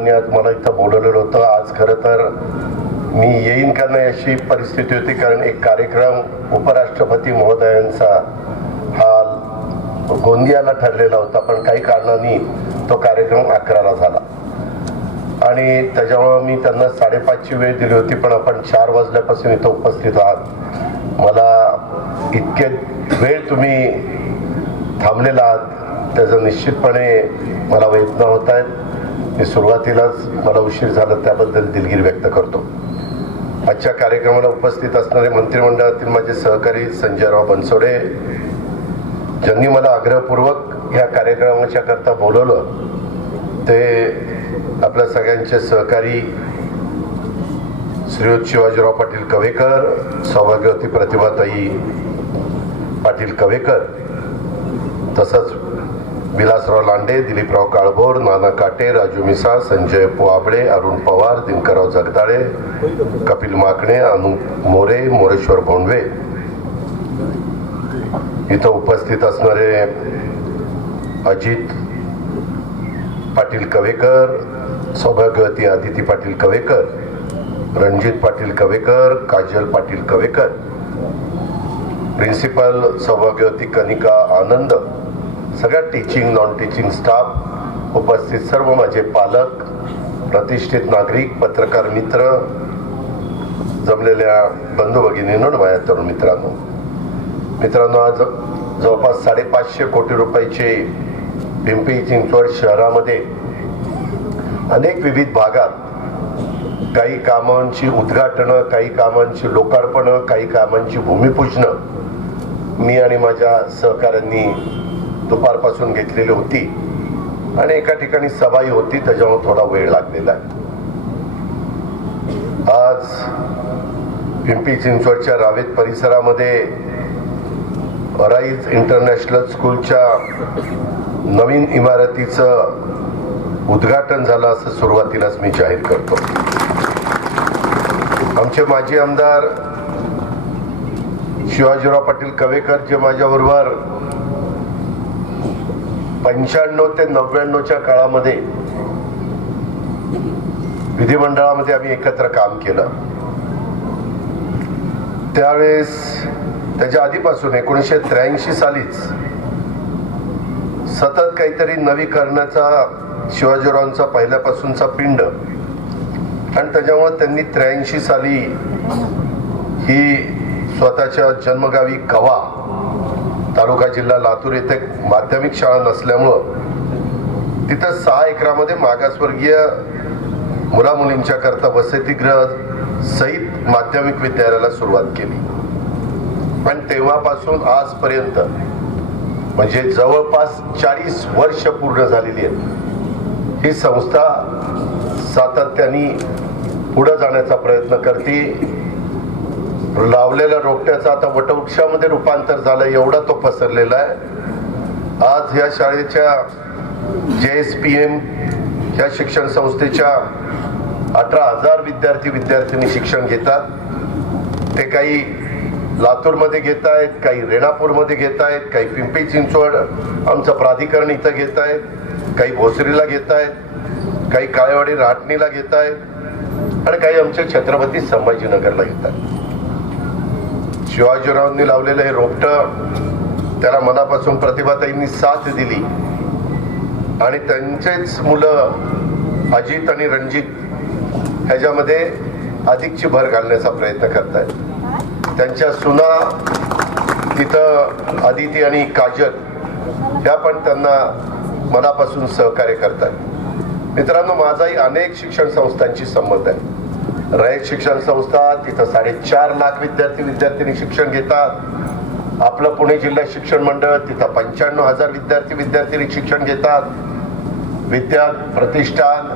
साहेबांनी आज मला इथं बोलवलेलं होतं. आज खरं तर मी येईन का नाही अशी परिस्थिती होती कारण एक कार्यक्रम उपराष्ट्रपती महोदयांचा हा गोंदियाला ठरलेला होता पण काही कारणांनी तो कार्यक्रम अकराला झाला. आणि त्याच्यामुळं मी त्यांना साडेपाचची वेळ दिली होती पण आपण चार वाजल्यापासून इथं उपस्थित आहात. मला इतके वेळ तुम्ही थांबलेला आहात त्याचं निश्चितपणे मला वेदना होत आहेत. मी सुरुवातीलाच मला उशीर झाला त्याबद्दल दिलगिरी व्यक्त करतो. आजच्या कार्यक्रमाला उपस्थित असणारे मंत्रिमंडळातील माझे सहकारी संजयराव बनसोडे ज्यांनी मला आग्रहपूर्वक या कार्यक्रमाच्या करता बोलवलं ते आपल्या सगळ्यांचे सहकारी श्रीयुत शिवाजीराव पाटील कवेकर सौभाग्यवती प्रतिभाताई पाटील कवेकर तसंच विलासराव लांडे दिलीपराव काळभोर नाना काटे राजू मिसा संजय पोआबळे अरुण पवार दिनकरराव जगदाळे कपिल माकणे अनु मोरे मोरेश्वर भोंडवे. इथं उपस्थित असणारे अजित पाटील कवेकर सौभाग्यवती आदिती पाटील कवेकर रणजित पाटील कवेकर काजल पाटील कवेकर प्रिन्सिपल सौभाग्यवती कनिका आनंद सगळ्या टीचिंग नॉन टीचिंग स्टाफ उपस्थित सर्व माझे पालक प्रतिष्ठित नागरिक पत्रकार मित्र जमलेल्या बंधू भगिनीनं आणि माझ्या तरुण मित्रांनो. मित्रांनो आज जवळपास साडेपाचशे कोटी रुपयाचे पिंपरी चिंचवड शहरामध्ये अनेक विविध भागात काही कामांची उद्घाटनं काही कामांची लोकार्पणं काही कामांची भूमिपूजनं मी आणि माझ्या सहकाऱ्यांनी दुपारपासून घेतलेली होती आणि एका ठिकाणी सभाही होती त्याच्यामुळे थोडा वेळ लागलेला आहे. आज पिंपरी चिंचवडच्या रावेत परिसरामध्ये राईज इंटरनॅशनल स्कूलच्या नवीन इमारतीचं उद्घाटन झालं असं सुरुवातीलाच मी जाहीर करतो. आमचे माजी आमदार शिवाजीराव पाटील कवेकर जे माझ्याबरोबर पंच्याण्णव ते नव्याण्णवच्या काळामध्ये विधिमंडळामध्ये आम्ही एकत्र काम केलं. त्यावेळेस त्याच्या आधीपासून एकोणीसशे त्र्याऐंशी सालीच सतत काहीतरी नवीकरणाचा शिवाजीरावांचा पहिल्यापासूनचा पिंड. आणि त्याच्यामुळे त्यांनी त्र्याऐंशी साली ही स्वतःच्या जन्मगावी कवा तालुका जिल्हा लातूर येथे माध्यमिक शाळा नसल्यामुळं तिथं सहा एकरामध्ये मागासवर्गीय मुला मुलींच्या करता वसतिगृह सहित माध्यमिक विद्यालयाला सुरुवात केली. पण तेव्हापासून आजपर्यंत म्हणजे जवळपास चाळीस वर्ष पूर्ण झालेली आहेत. ही संस्था सातत्याने पुढे जाण्याचा प्रयत्न करते. लावलेल्या रोपट्याचं आता वटवृक्षामध्ये रूपांतर झालं एवढा तो पसरलेला आहे. आज या शाळेच्या जे एस पी एम ह्या शिक्षण संस्थेच्या अठरा हजार विद्यार्थी विद्यार्थिनी शिक्षण घेतात. ते काही लातूरमध्ये घेत आहेत काही रेणापूरमध्ये घेत आहेत काही पिंपरी चिंचवड आमचं प्राधिकरण इथं घेत आहेत काही भोसरीला घेत आहेत काही काळेवाडी राटणीला घेत आहेत आणि काही आमच्या छत्रपती संभाजीनगरला घेत आहेत शिवाजीरावांनी लावलेलं हे रोपटं त्याला मनापासून प्रतिभाताईंनी साथ दिली. आणि त्यांचेच मुलं अजित आणि रणजित ह्याच्यामध्ये अधिकची भर घालण्याचा प्रयत्न करत आहेत त्यांच्या सुना तिथं आदिती आणि काजल ह्या पण त्यांना मनापासून सहकार्य करत आहेत मित्रांनो माझाही अनेक शिक्षण संस्थांशी संबंध आहे. रयत शिक्षण संस्था तिथं साडेचार लाख विद्यार्थी विद्यार्थिनी शिक्षण घेतात. आपलं पुणे जिल्हा शिक्षण मंडळ तिथं पंच्याण्णव हजार विद्यार्थी विद्यार्थिनी शिक्षण घेतात. विद्या प्रतिष्ठान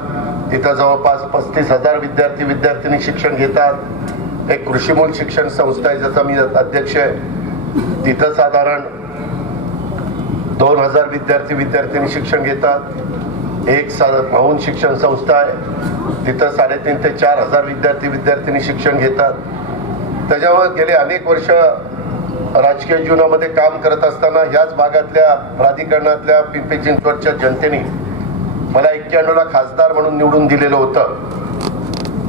तिथं जवळपास पस्तीस हजार विद्यार्थी विद्यार्थिनी शिक्षण घेतात. एक कृषीमूल शिक्षण संस्था आहे ज्याचा मी अध्यक्ष आहे. तिथं साधारण दोन हजार विद्यार्थी विद्यार्थिनी शिक्षण घेतात. एक सा मौन शिक्षण संस्था आहे. तिथं साडेतीन ते चार हजार विद्यार्थी विद्यार्थिनी शिक्षण घेतात. त्याच्यावर गेले अनेक वर्ष राजकीय जीवनामध्ये काम करत असताना ह्याच भागातल्या प्राधिकरणातल्या पिंपरी चिंचवडच्या जनतेने मला एक्क्याण्णवला खासदार म्हणून निवडून दिलेलं होतं.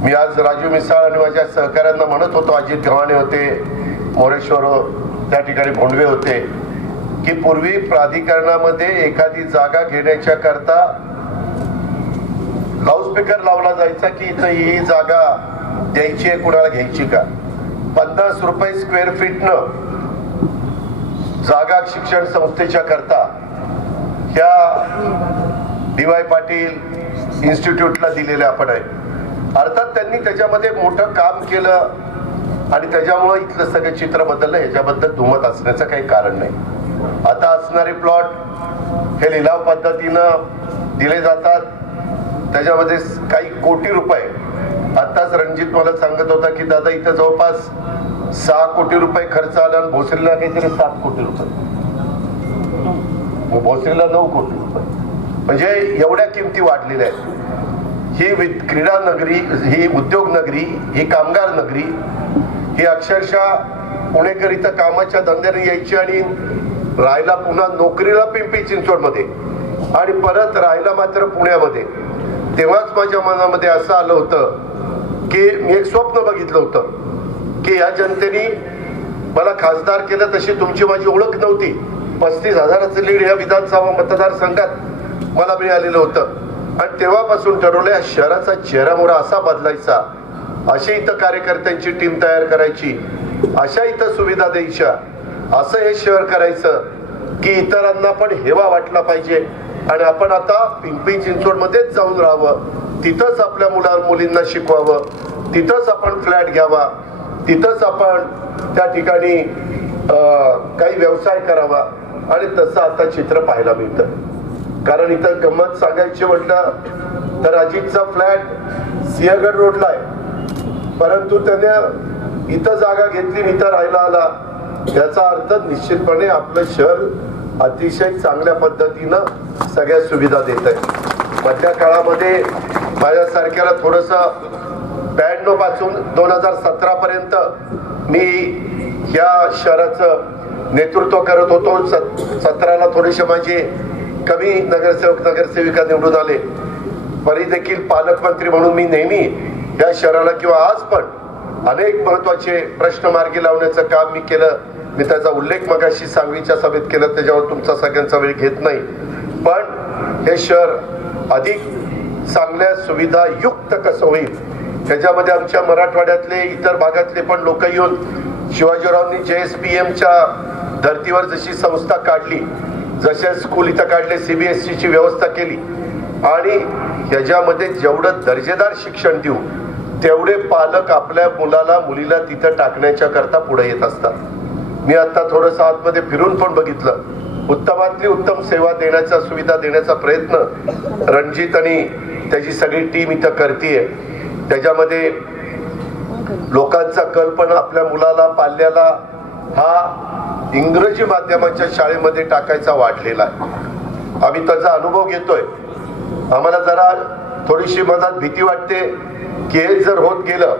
मी आज राजू मिसाळ आणि माझ्या सहकाऱ्यांना म्हणत होतो अजित गव्हाणे होते मोरेश्वर त्या ठिकाणी भोंडवे होते की पूर्वी प्राधिकरणामध्ये एखादी जागा घेण्याच्या करता लाऊडस्पीकर लावला जायचा की इथं ही जागा द्यायची आहे कुणाला घ्यायची का? पन्नास रुपये स्क्वेअर फीटनं जागा शिक्षण संस्थेच्या करता ह्या डी वाय पाटील इन्स्टिट्यूटला दिलेल्या आपण आहे अर्थात त्यांनी त्याच्यामध्ये मोठं काम केलं आणि त्याच्यामुळं इथलं सगळं चित्र बदललं ह्याच्याबद्दल दुमत असण्याचं काही कारण नाही. आता असणारे प्लॉट हे लिलाव पद्धतीनं दिले जातात. त्याच्यामध्ये काही कोटी रुपये. आताच रणजित मला सांगत होता की दादा इथं जवळपास सहा कोटी रुपये खर्च आला आणि भोसरीला काहीतरी सात कोटी रुपये. भोसरीला नऊ कोटी रुपये. म्हणजे एवढ्या किमती वाढलेल्या आहेत. ही क्रीडा नगरी ही उद्योग नगरी ही कामगार नगरी ही अक्षरशः पुणेकर इथं कामाच्या धंद्याने यायची आणि राहायला पुन्हा नोकरीला पिंपरी चिंचवडमध्ये आणि परत राहायला मात्र पुण्यामध्ये. तेव्हाच माझ्या मनामध्ये असं आलं होतं की मी एक स्वप्न बघितलं होतं की या जनतेने मला खासदार केलं तशी तुमची माझी ओळख नव्हती. पस्तीस हजाराचं लीड या विधानसभा मतदारसंघात मला मिळालेलं होतं. आणि तेव्हापासून ठरवलं या शहराचा चेहरामोहरा असा बदलायचा. अशी इथं कार्यकर्त्यांची टीम तयार करायची. अशा इथं सुविधा द्यायच्या. असं हे शहर करायचं की इतरांना पण हेवा वाटला पाहिजे. आणि आपण आता पिंपरी चिंचवडमध्येच जाऊन राहावं. तिथंच आपल्या मुला मुलींना शिकवावं. तिथंच आपण फ्लॅट घ्यावा. तिथंच आपण त्या ठिकाणी काही व्यवसाय करावा. आणि तसं आता चित्र पाहायला मिळतं. कारण इथं गंमत सांगायची म्हटलं तर अजितचा फ्लॅट सिंहगड रोडला आहे. परंतु त्याने इथं जागा घेतली इथं राहायला आला. याचा अर्थ निश्चितपणे आपलं शहर अतिशय चांगल्या पद्धतीनं सगळ्या सुविधा देत आहे मधल्या काळामध्ये माझ्यासारख्याला थोडस ब्याण्णवपासून दोन हजार सतरा पर्यंत मी ह्या शहराचं नेतृत्व करत होतो. सतराला थोडेसे माझे कमी नगरसेवक नगरसेविका निवडून आले. परी देखील पालकमंत्री म्हणून मी नेहमी या शहराला किंवा आज पण अनेक महत्त्वाचे प्रश्न मार्गी लावण्याचं काम मी केलं. मी त्याचा उल्लेख मगाशी सांगलीच्या सभेत केला त्याच्यावर तुमचा सगळ्यांचा वेळ घेत नाही. पण हे शहर अधिक चांगल्या सुविधा युक्त कसं होईल? त्याच्यामध्ये आमच्या मराठवाड्यातले इतर भागातले पण लोक येऊन शिवाजीरावांनी जे एस पी एमच्या धर्तीवर जशी संस्था काढली जसे स्कूल इथं काढले सीबीएसईची व्यवस्था केली आणि ह्याच्यामध्ये जेवढं दर्जेदार शिक्षण देऊ तेवढे पालक आपल्या मुलाला मुलीला तिथं टाकण्याच्या करता पुढे येत असतात. मी आता थोडंसं आतमध्ये फिरून पण बघितलं. उत्तमातली उत्तम सेवा देण्याचा सुविधा देण्याचा प्रयत्न रणजित आणि त्याची सगळी टीम इथं करतीये. त्याच्यामध्ये लोकांचा कल पण आपल्या मुलाला पाल्याला हा इंग्रजी माध्यमाच्या शाळेमध्ये टाकायचा वाढलेला आहे. आम्ही त्याचा अनुभव घेतोय. आम्हाला जरा थोडीशी मनात भीती वाटते. हे जर होत गेलं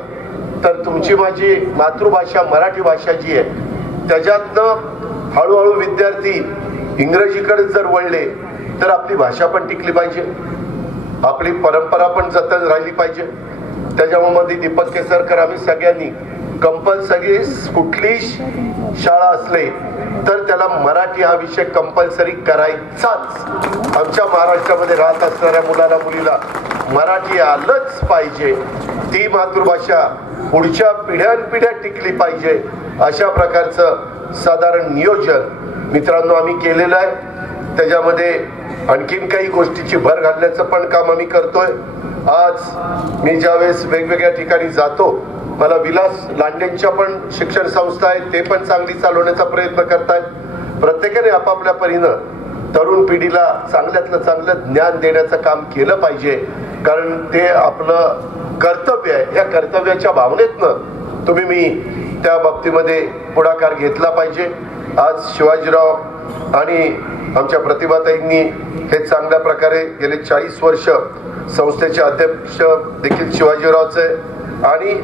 तर तुमची माझी मातृभाषा मराठी भाषा जी आहे त्याच्यातनं हळूहळू विद्यार्थी इंग्रजीकडे जर वळले तर आपली भाषा पण टिकली पाहिजे. आपली परंपरा पण जतन राहिली पाहिजे. त्याच्यामुळे दीपक केसरकर आम्ही सगळ्यांनी कंपल्सरी कुठली शाळा असले तर त्याला मराठी हा विषय कंपल्सरी करायचाच. आमच्या महाराष्ट्रामध्ये राहत असणाऱ्या मुलाला मुलीला मराठी आलंच पाहिजे. ती मातृभाषा पुढच्या पिढ्यानपिढ्या टिकली पाहिजे. अशा प्रकारचं साधारण नियोजन मित्रांनो आम्ही केलेलं आहे. त्याच्यामध्ये आणखीन काही गोष्टीची भर घालण्याचं पण काम आम्ही करतोय. आज मी ज्यावेळेस वेगवेगळ्या ठिकाणी जातो मला विलास लांडेंच्या पण शिक्षण संस्था आहेत ते पण चांगली चालवण्याचा प्रयत्न करतायत. प्रत्येकाने आपापल्या परीनं तरुण पिढीला चांगल्यातलं चांगलं ज्ञान देण्याचं काम केलं पाहिजे. कारण ते आपलं कर्तव्य आहे. या कर्तव्याच्या भावनेतनं तुम्ही मी त्या बाबतीमध्ये पुढाकार घेतला पाहिजे. आज शिवाजीराव आणि आमच्या प्रतिभाताईंनी हे चांगल्या प्रकारे गेले चाळीस वर्ष संस्थेचे अध्यक्ष देखील शिवाजीरावचे आणि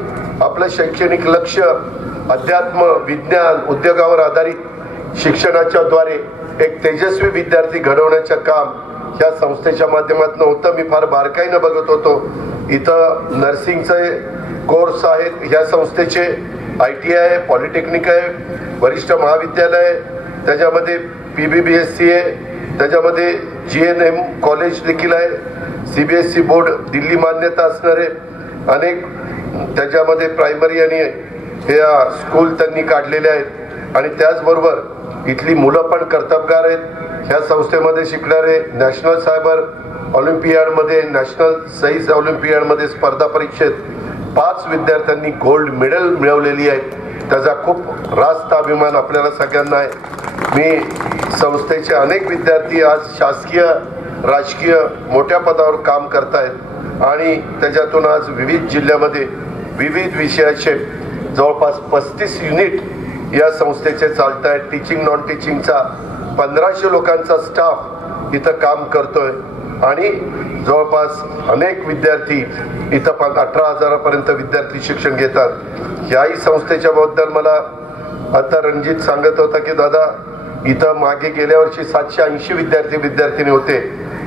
आपलं शैक्षणिक लक्ष अध्यात्म विज्ञान उद्योगावर आधारित शिक्षणाच्या द्वारे एक तेजस्वी विद्यार्थी घडवण्याचं काम ह्या संस्थेच्या माध्यमातून होतं. मी फार बारकाईनं बघत होतो. इथं नर्सिंगचे कोर्स आहेत. ह्या संस्थेचे आय टी आहे पॉलिटेक्निक आहे वरिष्ठ महाविद्यालय आहे. त्याच्यामध्ये P B B S C आहे. त्याच्यामध्ये जी एन एम कॉलेज देखील आहे. C B S C board Delhi मान्यता असणारे अनेक त्याच्यामध्ये प्रायमरी आणि ह्या स्कूल त्यांनी काढलेले आहेत. आणि त्याचबरोबर इथली मुलं पण कर्तबगार आहेत. ह्या संस्थेमध्ये शिकणारे नॅशनल सायबर ऑलिम्पियाडमध्ये नॅशनल सईज ऑलिम्पियाडमध्ये स्पर्धा परीक्षेत पाच विद्यार्थ्यांनी गोल्ड मेडल मिळवलेली आहे. त्याचा खूप रास्त अभिमान आपल्याला सगळ्यांना आहे. मी संस्थेचे अनेक विद्यार्थी आज शासकीय राजकीय मोठ्या पदावर काम करतायत. आणि त्याच्यातून आज विविध जिल्ह्यामध्ये विविध विषयाचे जवळपास पस्तीस युनिट या संस्थेचे चालत आहेत टीचिंग नॉन टीचिंगचा पंधराशे लोकांचा स्टाफ इथं काम करतोय. आणि जवळपास अनेक विद्यार्थी इथं पण अठरा हजारापर्यंत विद्यार्थी शिक्षण घेतात. याही संस्थेच्या बद्दल मला आता रणजित सांगत होता की दादा इथं मागे गेल्या वर्षी सातशे ऐंशी विद्यार्थी विद्यार्थिनी होते.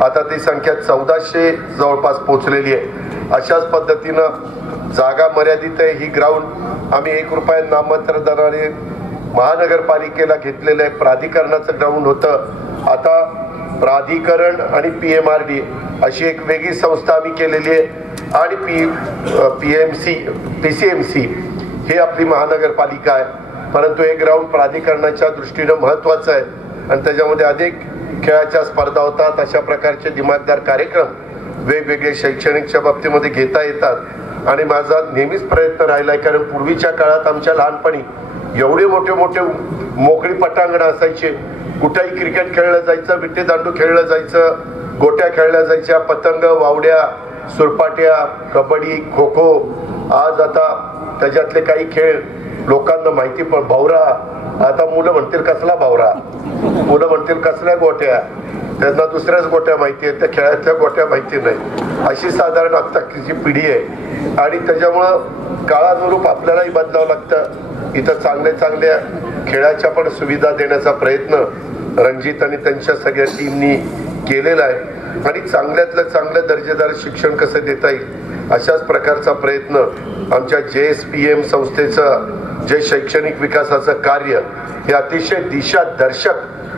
आता ती संख्या चौदाशे जवळपास पोहोचलेली आहे. अशाच पद्धतीनं जागा मर्यादित आहे. ही ग्राउंड आम्ही एक रुपया नाममात्र दराने महानगरपालिकेला घेतलेलं आहे. प्राधिकरणाचं ग्राउंड होतं. आता प्राधिकरण आणि पी एम आर डी अशी एक वेगळी संस्था आम्ही केलेली आहे. आणि P P M C P C M C ही आपली महानगरपालिका आहे. परंतु हे ग्राउंड प्राधिकरणाच्या दृष्टीनं महत्त्वाचं आहे. आणि त्याच्यामध्ये अधिक खेळाच्या स्पर्धा होतात अशा प्रकारचे दिमागदार कार्यक्रम वेगवेगळे शैक्षणिकच्या बाबतीमध्ये घेता येतात. आणि माझा नेहमीच प्रयत्न राहिला आहे कारण पूर्वीच्या काळात आमच्या लहानपणी एवढे मोठे मोठे मोकळी पटांगणं असायचे. कुठेही क्रिकेट खेळलं जायचं विट्टी दांडू खेळलं जायचं गोट्या खेळल्या जायच्या पतंग वावड्या सुरपाट्या कबड्डी खो खो आज आता त्याच्यातले काही खेळ लोकांना माहिती पण भावरा. आता मुलं म्हणतील कसला भावरा? मुलं म्हणतील कसल्या गोट्या? त्यांना दुसऱ्याच गोट्या माहिती आहेत त्या खेळातल्या गोट्या माहिती नाही. अशी साधारण आत्ताची पिढी आहे. आणि त्याच्यामुळं काळानुरूप आपल्यालाही बदलावं लागतं. इथं चांगल्या चांगल्या खेळाच्या पण सुविधा देण्याचा प्रयत्न रणजित आणि त्यांच्या सगळ्या टीमनी केलेला आहे. आणि चांगल्यातलं चांगलं दर्जेदार शिक्षण कसं देता येईल? अशाच प्रकारचा प्रयत्न आमच्या जे एस पी एम संस्थेचं जे शैक्षणिक विकासाचं कार्य हे अतिशय दिशादर्शक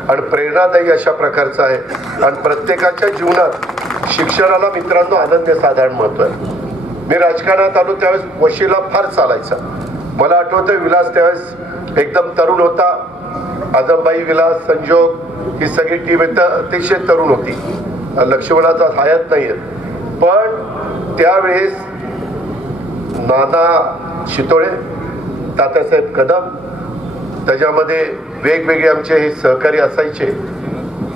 आणि प्रेरणादायी अशा प्रकारचं आहे. आणि प्रत्येकाच्या जीवनात शिक्षणाला मित्रांनो अनन्य साधारण महत्त्व आहे. मी राजकारणात आलो त्यावेळेस वशिला फार चालायचा. मला आठवतं विलास त्यावेळेस एकदम तरुण होता. आजमबाई विलास संजोग ही सगळी टीम इथं अतिशय तरुण होती. लक्ष्मणाचा हयात नाही पण त्यावेळेस नाना शितोळे तात्यासाहेब कदम त्याच्यामध्ये वेगवेगळे आमचे हे सहकारी असायचे.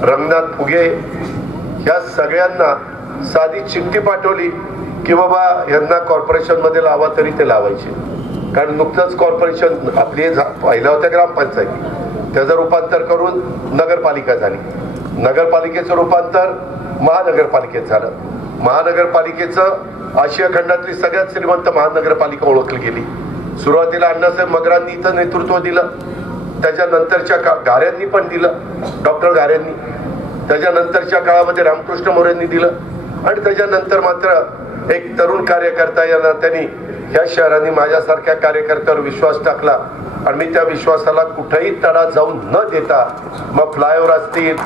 रंगनाथ फुगे ह्या सगळ्यांना साधी चिठ्ठी पाठवली की बाबा यांना कॉर्पोरेशनमध्ये लावा तरी ते लावायचे. कारण नुकतंच कॉर्पोरेशन आपली झा- पहिल्या होत्या ग्रामपंचायती. त्याचं रूपांतर करून नगरपालिका झाली. नगरपालिकेचं रूपांतर महानगरपालिकेत झालं. महानगरपालिकेचं आशिया खंडातली सगळ्यात श्रीमंत महानगरपालिका ओळखली गेली. सुरुवातीला अण्णासाहेब मगरांनी इथं नेतृत्व दिलं. त्याच्यानंतरच्या का गाऱ्यांनी पण दिलं. डॉक्टर गाऱ्यांनी. त्याच्यानंतरच्या काळामध्ये रामकृष्ण मोरेंनी दिलं. आणि त्याच्यानंतर मात्र एक तरुण कार्यकर्ता यांना त्यांनी या शहराने माझ्यासारख्या कार्यकर्त्यावर विश्वास टाकला आणि मी त्या विश्वासाला कुठेही तडा जाऊन न देता मग फ्लायओव्हर असतील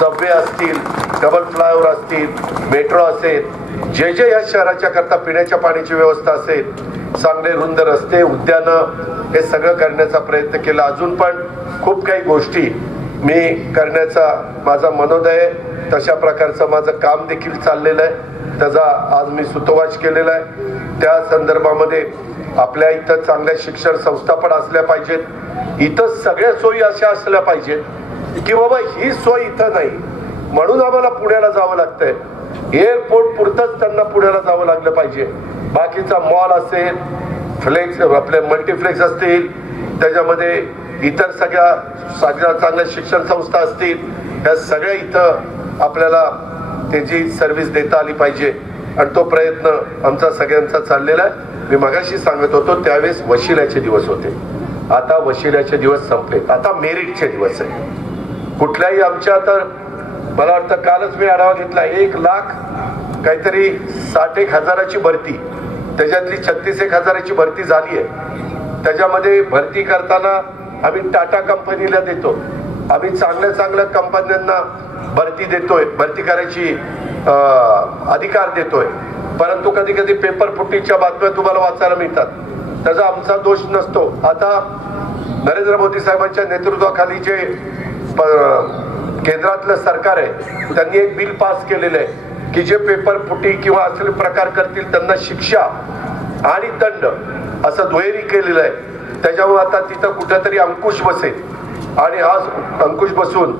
सबवे असतील डबल फ्लायओव्हर असतील मेट्रो असेल जे जे या शहराच्या करता पिण्याच्या पाण्याची व्यवस्था असेल चांगले रुंद रस्ते उद्यानं हे सगळं करण्याचा प्रयत्न केला. अजून पण खूप काही गोष्टी मी करण्याचा माझा मनोदय आहे. तशा प्रकारचं माझं काम देखील चाललेलं आहे. त्याचा आज मी सुतोवाच केलेला आहे. त्या संदर्भामध्ये आपल्या इथं चांगल्या शिक्षण संस्था पण असल्या पाहिजेत. इथं सगळ्या सोयी अशा असल्या पाहिजेत की बाबा ही सोय इथं नाही. म्हणून आम्हाला पुण्याला जावं लागतंय. एअरपोर्ट पुरतच त्यांना पुण्याला जावं लागलं पाहिजे. बाकीचा मॉल असेल फ्लेक्स आपले मल्टीफ्लेक्स असतील त्याच्यामध्ये इतर सगळ्या सगळ्या चांगल्या शिक्षण संस्था असतील ह्या सगळ्या इथं आपल्याला त्याची सर्व्हिस देता आली पाहिजे. आणि तो प्रयत्न आमचा सगळ्यांचा चाललेला आहे. मी मगाशी सांगत होतो त्यावेळेस वशिल्याचे दिवस होते. आता वशिल्याचे दिवस संपले. आता मेरिटचे दिवस आहे. कुठल्याही आमच्या तर मला वाटतं कालच मी आढावा घेतला एक लाख काहीतरी साठ एक हजाराची भरती. त्याच्यातली छत्तीस एक हजाराची भरती झाली आहे. त्याच्यामध्ये भरती करताना आम्ही टाटा कंपनीला देतो. आम्ही चांगल्या चांगल्या कंपन्यांना भरती देतोय भरती करायची अधिकार देतोय. परंतु कधी कधी पेपर फुटीच्या बातम्या तुम्हाला वाचायला मिळतात. त्याचा आमचा दोष नसतो. आता नरेंद्र मोदी साहेबांच्या नेतृत्वाखाली जे प- केंद्रातलं सरकार आहे त्यांनी एक बिल पास केलेलं आहे की जे पेपर फुटी किंवा असले प्रकार करतील त्यांना शिक्षा आणि दंड असं दुहेरी केलेलं आहे. त्याच्यामुळे आता तिथं कुठंतरी अंकुश बसेल. आणि आज अंकुश बसून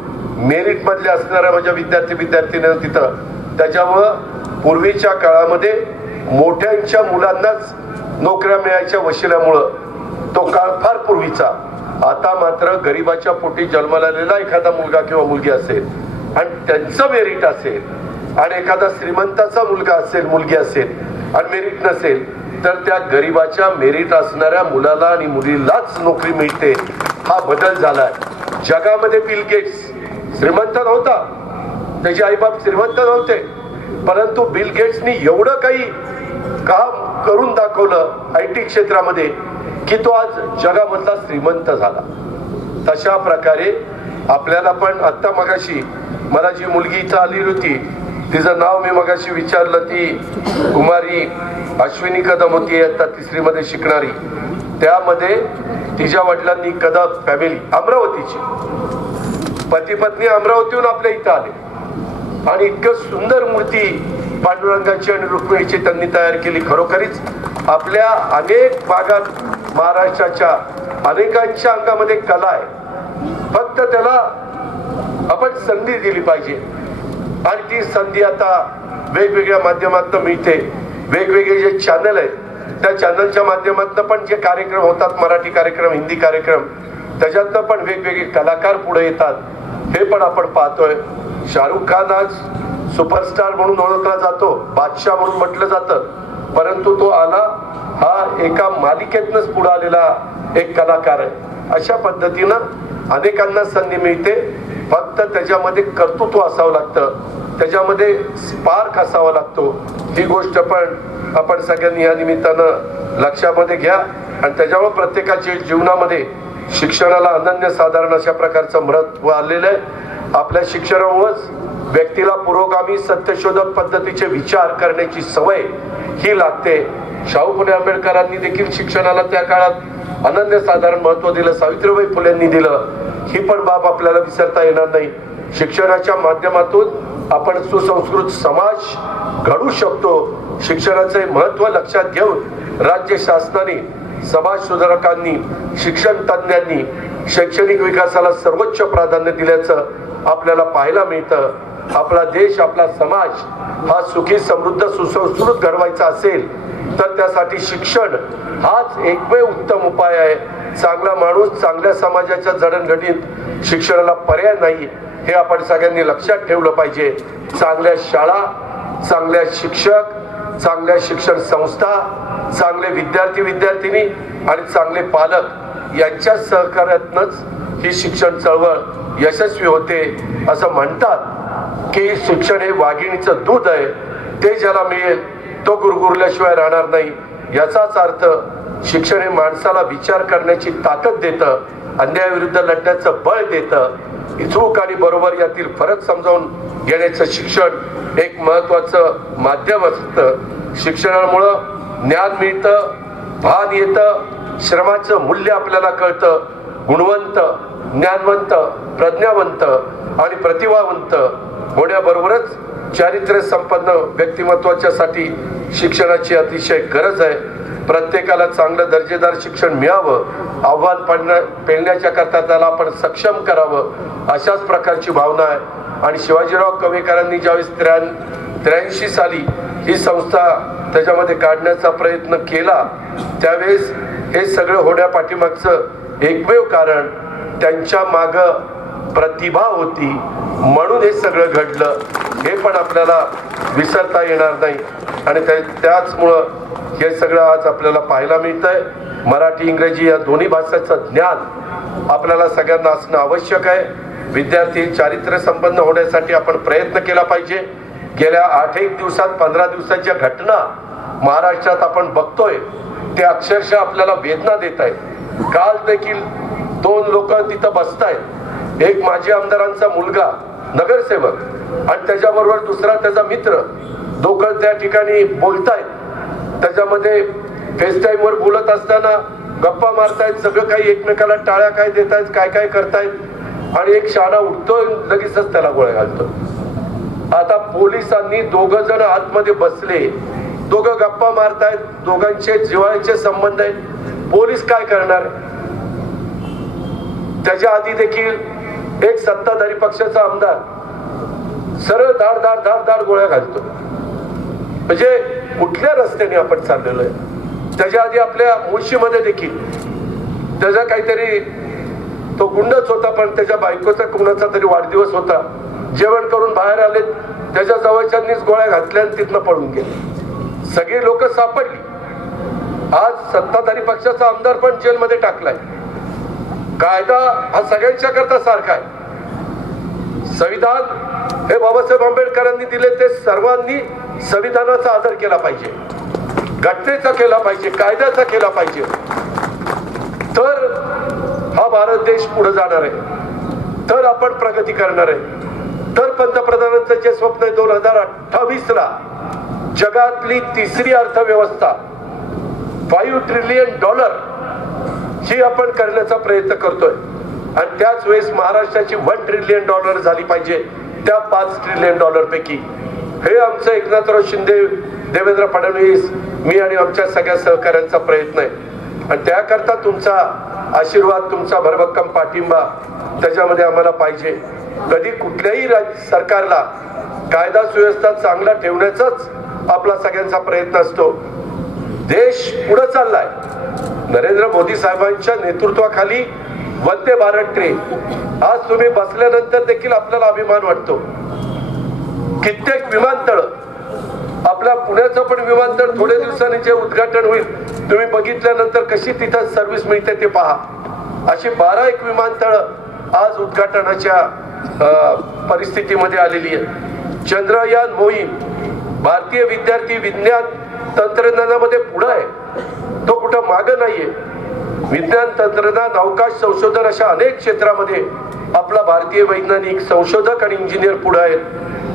मेरिट मधले असणाऱ्या माझ्या विद्यार्थी विद्यार्थिनींना तिथं. त्याच्यामुळं पूर्वीच्या काळामध्ये मोठ्यांच्या मुलांनाच नोकऱ्या मिळायच्या वशिल्यामुळं तो काळ फार पूर्वीचा. आता मात्र गरिबाच्या पोटी जन्मालालेला एखादा मुलगा किंवा मुलगी असेल आणि त्यांचं मेरिट असेल आणि एखादा श्रीमंताचा मुलगा असेल मुलगी असेल आणि मेरिट नसेल तर त्या गरिबाच्या मेरिट असणाऱ्या मुलाला आणि मुलीलाच नोकरी मिळते. हा बदल झालाय. जगामध्ये बिल गेट्स श्रीमंत नव्हता. त्याचे आईबाप श्रीमंत नव्हते. परंतु बिल गेट्सनी एवढं काही काम करून दाखवलं आय टी क्षेत्रामध्ये की तो आज जगामधला श्रीमंत झाला. तशा प्रकारे आपल्याला पण आत्ता मगाशी मला जी मुलगी इथं आली होती तिचं नाव मी मगाशी विचारलं ती कुमारी अश्विनी कदम होती आता तिसरीमध्ये शिकणारी. त्यामध्ये तिच्या वडिलांनी कदम फॅमिली अमरावतीची. पती पत्नी अमरावतीहून आपल्या इथं आले. आणि इतकं सुंदर मूर्ती पांडुरंगाची आणि रुक्मिणीची त्यांनी तयार केली. खरोखरीच आपल्या अनेक भागात महाराष्ट्राच्या अनेकांच्या अंगामध्ये कला आहे. फक्त त्याला आपण संधी दिली पाहिजे. आणि ती संधी आता वेगवेगळ्या माध्यमातून मिळते. वेगवेगळे जे चॅनल आहेत त्या चॅनलच्या माध्यमातून पण जे कार्यक्रम होतात मराठी कार्यक्रम हिंदी कार्यक्रम त्याच्यातनं पण वेगवेगळे कलाकार पुढे येतात. हे पण आपण पाहतोय. शाहरुख खान आज सुपरस्टार म्हणून ओळखला जातो बादशाह म्हणून म्हटलं जातं. परंतु तो आला हा एका मालिकेतनच पुढे आलेला एक कलाकार आहे. अशा पद्धतीनं अनेकांना संधी मिळते. फक्त त्याच्यामध्ये कर्तृत्व असावं लागतं. त्याच्यामध्ये स्पार्क असावा लागतो. ही गोष्ट पण आपण सगळ्यांनी या निमित्तानं लक्षामध्ये घ्या आणि त्याच्यामुळे प्रत्येकाच्या जीवनामध्ये शिक्षणाला अनन्य साधारण अशा प्रकारचं महत्त्व आलेलं आहे. आपल्या शिक्षणामुळेच व्यक्तीला पुरोगामी सत्यशोधक पद्धतीचे विचार करण्याची सवय ही लागते. शाहू पुणे आंबेडकरांनी देखील शिक्षणाला त्या काळात अनन्य साधारण महत्त्व दिलं सावित्रीबाई फुलेंनी दिलं. ही पण बाब आपल्याला विसरता येणार नाही. शिक्षणाच्या माध्यमातून आपण सुसंस्कृत समाज घडू शकतो. शिक्षणाचे महत्त्व लक्षात घेऊन राज्य शासनाने समाज सुधारकांनी शिक्षण तज्ज्ञांनी शैक्षणिक विकासाला सर्वोच्च प्राधान्य दिल्याचं आपल्याला पाहायला मिळतं. आपला देश आपला समाज हा सुखी समृद्ध सुसंस्कृत घडवायचा असेल तर त्यासाठी शिक्षण हाच एकमेव उत्तम उपाय आहे. चांगला माणूस चांगल्या समाजाच्या जडणघडीत शिक्षणाला पर्याय नाही हे आपण सगळ्यांनी लक्षात ठेवलं पाहिजे. चांगल्या शाळा चांगल्या शिक्षक चांगल्या शिक्षण संस्था चांगले विद्यार्थी विद्यार्थिनी आणि चांगले पालक यांच्या सहकार्यातनच ही शिक्षण चळवळ यशस्वी होते असं म्हणतात की शिक्षण हे वाघिणीचं दूध आहे ते ज्याला मिळेल तो गुरगुरल्याशिवाय राहणार नाही. याचाच अर्थ शिक्षण हे माणसाला विचार करण्याची ताकद देतं अन्यायाविरुद्ध लढण्याचं बळ देतं. चूक आणि बरोबर यातील फरक समजावून घेण्याचं शिक्षण एक महत्वाचं माध्यम असतं. शिक्षणामुळं ज्ञान मिळतं भान येतं श्रमाचं मूल्य आपल्याला कळतं. गुणवंत ज्ञानवंत प्रज्ञावंत आणि प्रतिभावंत होण्याबरोबरच चारित्र्य संपन्न व्यक्तिमत्वाच्यासाठी शिक्षणाची अतिशय गरज आहे. प्रत्येकाला चांगलं दर्जेदार शिक्षण मिळावं. आव्हान पडण्या पेलण्याच्या करता त्याला आपण सक्षम करावं अशाच प्रकारची भावना आहे. आणि शिवाजीराव कवेकरांनी ज्यावेळेस त्र्या त्र्याऐंशी साली ही संस्था त्याच्यामध्ये काढण्याचा प्रयत्न केला त्यावेळेस हे सगळं होण्यापाठीमागचं एकमेव कारण त्यांच्या माग प्रतिभा होती. म्हणून हे सगळं घडलं. हे पण आपल्याला विसरता येणार नाही. आणि त्याचमुळं हे सगळं आज आपल्याला पाहायला मिळतंय. मराठी इंग्रजी या दोन्ही भाषेचं ज्ञान आपल्याला सगळ्यांना असणं आवश्यक आहे. विद्यार्थी चारित्र्य संपन्न होण्यासाठी आपण प्रयत्न केला पाहिजे. गेल्या आठ एक दिवसात पंधरा दिवसाच्या घटना महाराष्ट्रात आपण बघतोय. ते अक्षरशः आपल्याला वेदना देत आहेत. काल देखील दोन लोक तिथं बसतायत. एक माजी आमदारांचा मुलगा नगरसेवक आणि त्याच्याबरोबर दुसरा त्याचा मित्र दोघं त्या ठिकाणी बोलतायत. त्याच्यामध्ये फेस वर बोलत असताना गप्पा मारतायत सगळं काही एकमेकाला टाळ्या काय देतायत काय काय करतायत. आणि एक शाळा उठतोय लगेचच त्याला गोळ्या घालतो आता पोलिसांनी दोघ जण आतमध्ये बसले. दोघं गप्पा मारतायत दोघांचे जिवाळ्याचे संबंध आहेत. पोलीस काय करणार? त्याच्या आधी देखील एक सत्ताधारी पक्षाचा आमदार सरळ धाड धाड धाड धाड गोळ्या घालतो. म्हणजे कुठल्या रस्त्याने आपण चाललेलो आहे त्याच्या आधी आपल्या मुळशीमध्ये देखील. त्याचा काहीतरी तो गुंडच होता पण त्याच्या बायकोचा कुणाचा तरी वाढदिवस होता. जेवण करून बाहेर आले त्याच्या जवळच्यांनीच गोळ्या घातल्या आणि तिथनं पळून गेले. सगळी लोक सापडली. आज सत्ताधारी पक्षाचा आमदार पण जेलमध्ये टाकलाय. कायदा हा सगळ्यांच्या करता सारखा आहे. संविधान हे बाबासाहेब आंबेडकरांनी दिले ते सर्वांनी संविधानाचा आदर केला पाहिजे. घटनेचा केला पाहिजे कायद्याचा केला पाहिजे. तर हा भारत देश पुढे जाणार आहे. तर आपण प्रगती करणार आहे. तर पंतप्रधानांचं जे स्वप्न आहे दोन हजार अठ्ठावीस ला जगातली तिसरी अर्थव्यवस्था फाईव्ह ट्रिलियन डॉलर ही आपण करण्याचा प्रयत्न करतोय. आणि त्याच वेळेस महाराष्ट्राची वन ट्रिलियन डॉलर झाली पाहिजे त्या पाच ट्रिलियन डॉलर पैकी. हे आमचं एकनाथराव शिंदे देवेंद्र फडणवीस मी आणि आमच्या सगळ्या सहकाऱ्यांचा प्रयत्न आहे. आणि त्याकरता तुमचा आशीर्वाद तुमचा भरभक्कम पाठिंबा त्याच्यामध्ये आम्हाला पाहिजे. कधी कुठल्याही राज्य सरकारला कायदा सुव्यवस्था चांगला ठेवण्याचाच आपला सगळ्यांचा प्रयत्न असतो. देश पुढे चाललाय. नरेंद्र मोदी साहेबांच्या नेतृत्वाखाली वंदे भारत ट्रेन. आज तुम्ही बसल्यानंतर देखील आपल्याला अभिमान वाटतो. कित्येक विमानतळ आपल्या पुण्याचं पण विमानतळ थोड्या दिवसांनी जे उद्घाटन होईल तुम्ही बघितल्यानंतर कशी तिथं सर्व्हिस मिळते ते पहा. अशी बारा एक विमानतळ आज उद्घाटनाच्या परिस्थितीमध्ये आलेली आहे चंद्रयान मोहीम भारतीय विद्यार्थी विज्ञान तंत्रज्ञानामध्ये पुढं आहे. तो कुठं मागं नाहीये. विज्ञान तंत्रज्ञान अवकाश संशोधन अशा अनेक क्षेत्रामध्ये आपला भारतीय वैज्ञानिक संशोधक आणि इंजिनियर पुढे आहेत.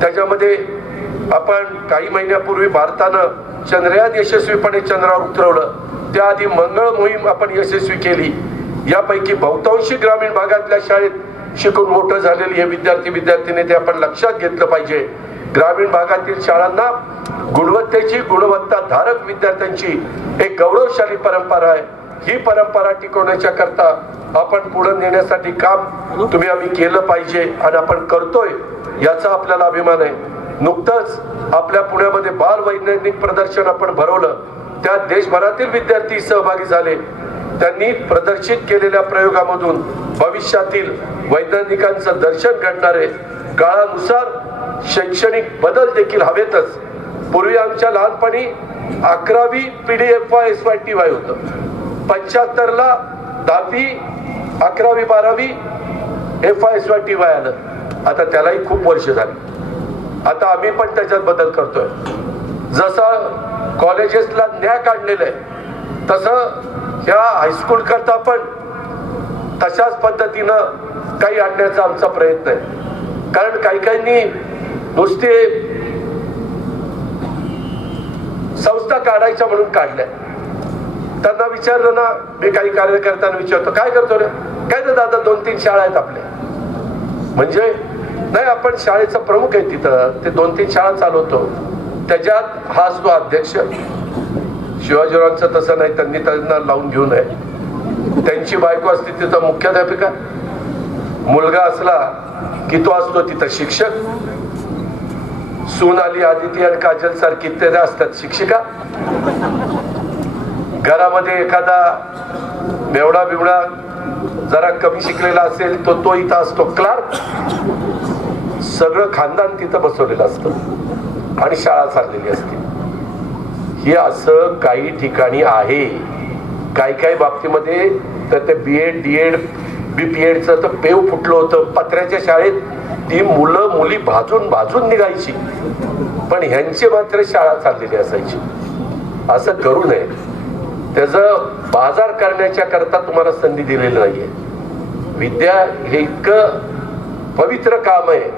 त्याच्यामध्ये आपण काही महिन्यापूर्वी भारतानं चंद्रयान यशस्वीपणे चंद्रावर उतरवलं. त्याआधी मंगळ मोहीम आपण यशस्वी केली. यापैकी बहुतांशी ग्रामीण भागातल्या शाळेत शिकून मोठं झालेली हे विद्यार्थी विद्यार्थिनी ते आपण लक्षात घेतलं पाहिजे. ग्रामीण भागातील शाळांना गुणवत्तेची गुणवत्ता धारक विद्यार्थ्यांची एक गौरवशाली परंपरा आहे. ही परंपरा टिकवण्याच्या करता आपण पुढे नेण्यासाठी काम तुम्ही आम्ही केलं पाहिजे आणि आपण करतोय याचा आपल्याला अभिमान आहे. नुकतंच आपल्या पुण्यामध्ये बाल वैज्ञानिक प्रदर्शन आपण भरवलं. त्यात देशभरातील विद्यार्थी सहभागी झाले. त्यांनी प्रदर्शित केलेल्या प्रयोगामधून भविष्यातील वैज्ञानिकांचं दर्शन घडणारे काळानुसार शैक्षणिक बदल देखील हवेतच. पूर्वी आमच्या लहानपणी अकरावी P D F Y S Y T Y होतं. पंच्याहत्तरला दहावी अकरावी बारावी F Y S Y T Y आलं. आता त्यालाही खूप वर्ष झाली. आता आम्ही पण त्याच्यात बदल करतोय. जसं कॉलेजेसला न्याय काढलेलं आहे तसं ह्या हायस्कूल करता पण तशाच पद्धतीनं काही आणण्याचा आमचा प्रयत्न आहे. कारण काही काहींनी नुसते संस्था काढायच्या म्हणून काढल्या. त्यांना विचारलं ना मी काही कार्यकर्त्यांना विचारतो काय करतो रे? काय ना दादा दोन तीन शाळा आहेत आपल्या. म्हणजे नाही आपण शाळेचा प्रमुख आहे तिथं. ते दोन तीन शाळा चालवतो. त्याच्यात हा असतो अध्यक्ष. शिवाजीरावांचं तसं नाही त्यांनी त्यांना लावून घेऊ नये. त्यांची बायको असते तिथं मुख्याध्यापिका. मुलगा असला की तो असतो तिथं शिक्षक. सोनाली आली आदिती आणि काजल सारखी इत्यादी असतात शिक्षिका. घरामध्ये एखादा बेवडा बिवडा जरा कमी शिकलेला असेल तो तो इथं असतो. क्लार्क सगळं खानदान तिथं बसवलेलं असतं आणि शाळा चाललेली असते. हे असं काही ठिकाणी आहे. काही काही बाबतीमध्ये तर ते बी एड डी एड बीपीएडचं तर पेव फुटलं होतं. पत्र्याच्या शाळेत ती मुलं मुली भाजून भाजून निघायची. पण ह्यांची मात्र शाळा चाललेली असायची. असं करू नये. त्याचं बाजार करण्याच्या करता तुम्हाला संधी दिलेली नाहीये. विद्या हे इतकं पवित्र काम आहे.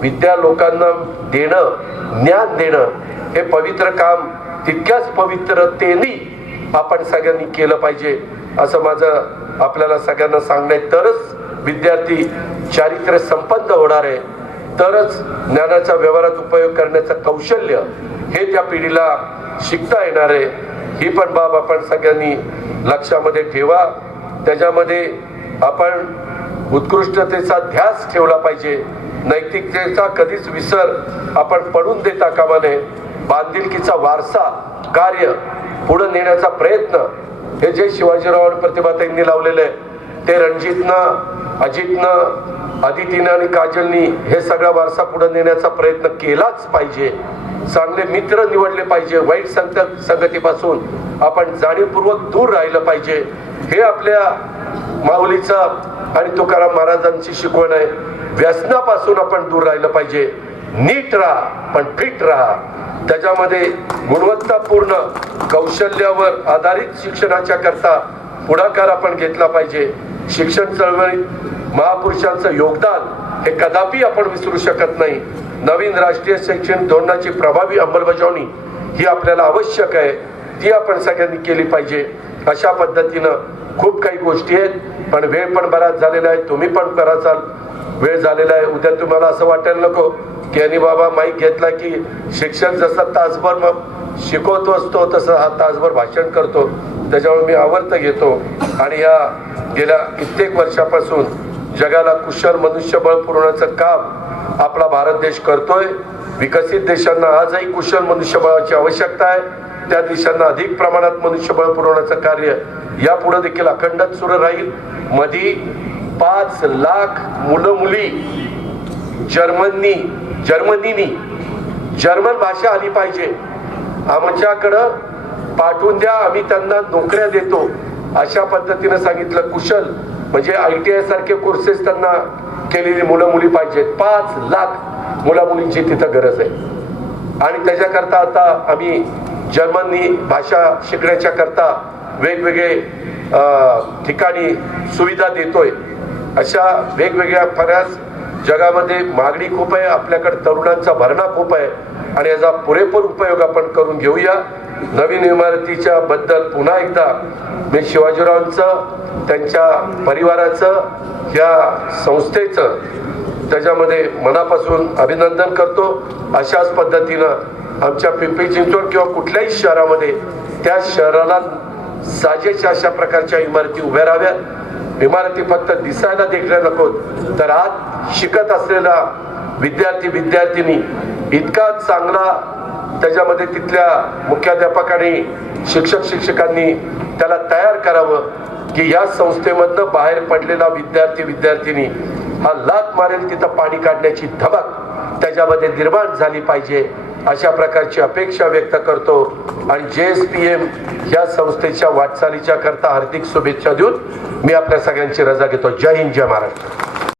विद्या लोकांना देणं ज्ञान देणं हे पवित्र काम तितक्याच पवित्रतेने आपण सगळ्यांनी केलं पाहिजे. असं माझं आपल्याला सगळ्यांना सांगणं आहे तरच विद्यार्थी चारित्र्य संपन्न होणार आहे. तरच ज्ञानाचा व्यवहारात उपयोग करण्याचं कौशल्य हे त्या पिढीला शिकता येणार आहे. ही पण बाब आपण सगळ्यांनी लक्षामध्ये ठेवा. त्याच्यामध्ये आपण उत्कृष्टतेचा ध्यास ठेवला पाहिजे. नैतिकतेचा कधीच विसर आपण पडून देता कामा नये. बांधिलकीचा वारसा कार्य पुढे नेण्याचा प्रयत्न हे जे शिवाजीराव आणि प्रतिभाताईंनी लावलेलं आहे ते रणजितनं अजितनं आदितीनं आणि काजलनी हे सगळा वारसा पुढे नेण्याचा प्रयत्न केलाच पाहिजे. चांगले मित्र निवडले पाहिजे. वाईट संत संगतीपासून आपण जाणीवपूर्वक दूर राहिलं पाहिजे. हे आपल्या माऊलीचा आणि तुकाराम महाराजांची शिकवण आहे. व्यसनापासून आपण दूर राहिलं पाहिजे. नीट राहा पण फिट राहा. त्याच्यामध्ये गुणवत्तापूर्ण कौशल्यावर आधारित शिक्षणाच्या करता पुढाकार आपण घेतला पाहिजे. शिक्षण चळवळीत महापुरुषांचं योगदान हे कदापि आपण विसरू शकत नाही. नवीन राष्ट्रीय शैक्षणिक धोरणाची प्रभावी अंमलबजावणी ही आपल्याला आवश्यक आहे. ती आपण सगळ्यांनी केली पाहिजे. अशा पद्धतीनं खूप काही गोष्टी आहेत पण वेळ पण बराच झालेला आहे. तुम्ही पण कराचाल वेळ झालेला आहे. उद्या तुम्हाला असं वाटायला नको की यांनी बाबा माईक घेतला की शिक्षक जसं तासभर मग शिकवत असतो तसं हा तासभर भाषण करतो. त्याच्यामुळे मी आवर्त घेतो. आणि या गेल्या कित्येक वर्षापासून जगाला कुशल मनुष्यबळ पुरवण्याचं काम आपला भारत देश करतोय. विकसित देशांना आजही कुशल मनुष्यबळाची आवश्यकता आहे. त्या दिशांना अधिक प्रमाणात मनुष्यबळ पुरवण्याचं कार्य यापुढे देखील अखंडत सुरू राहील. मधी पाच लाख मुलं मुली जर्मनी जर्मनीनी जर्मन भाषा आली पाहिजे. आमच्याकडं पाठवून द्या आम्ही त्यांना नोकऱ्या देतो. अशा पद्धतीनं सांगितलं कुशल. म्हणजे आय टी आय सारखे कोर्सेस त्यांना केलेली मुलं मुली पाहिजेत. पाच लाख मुला मुलींची तिथं गरज आहे. आणि त्याच्याकरता आता आम्ही जर्मनी भाषा शिकण्याच्या करता वेगवेगळे ठिकाणी सुविधा देतोय. अशा वेगवेगळ्या बऱ्याच जगामध्ये मागणी खूप आहे आपल्याकडे तरुणांचा भरणा खूप आहे आणि याचा पुरेपूर उपयोग आपण करून घेऊया. नवीन इमारतीच्या बद्दल पुन्हा एकदा मी शिवाजीरावांचं त्यांच्या परिवाराचं या संस्थेचं त्याच्यामध्ये मनापासून अभिनंदन करतो. अशाच पद्धतीनं आमच्या पिंपरी चिंचवड किंवा कुठल्याही शहरामध्ये त्या शहराला साजेच्या अशा प्रकारच्या इमारती उभ्या राहाव्यात. इमारती फक्त दिसायला देखल्या नकोत तर आज शिकत असलेला विद्यार्थी विद्यार्थिनी इतका चांगला त्याच्यामध्ये तिथल्या मुख्याध्यापकांनी शिक्षक शिक्षकांनी त्याला तयार करावं की या संस्थेमधनं बाहेर पडलेला विद्यार्थी विद्यार्थिनी हा लात मारेल तिथं पाणी काढण्याची धमक त्याच्यामध्ये निर्माण झाली पाहिजे. अशा प्रकारची अपेक्षा व्यक्त करतो. आणि जे एस पी एम या संस्थेच्या वाटचालीच्या करता हार्दिक शुभेच्छा देऊन मी आपल्या सगळ्यांची रजा घेतो. जय हिंद जय महाराष्ट्र.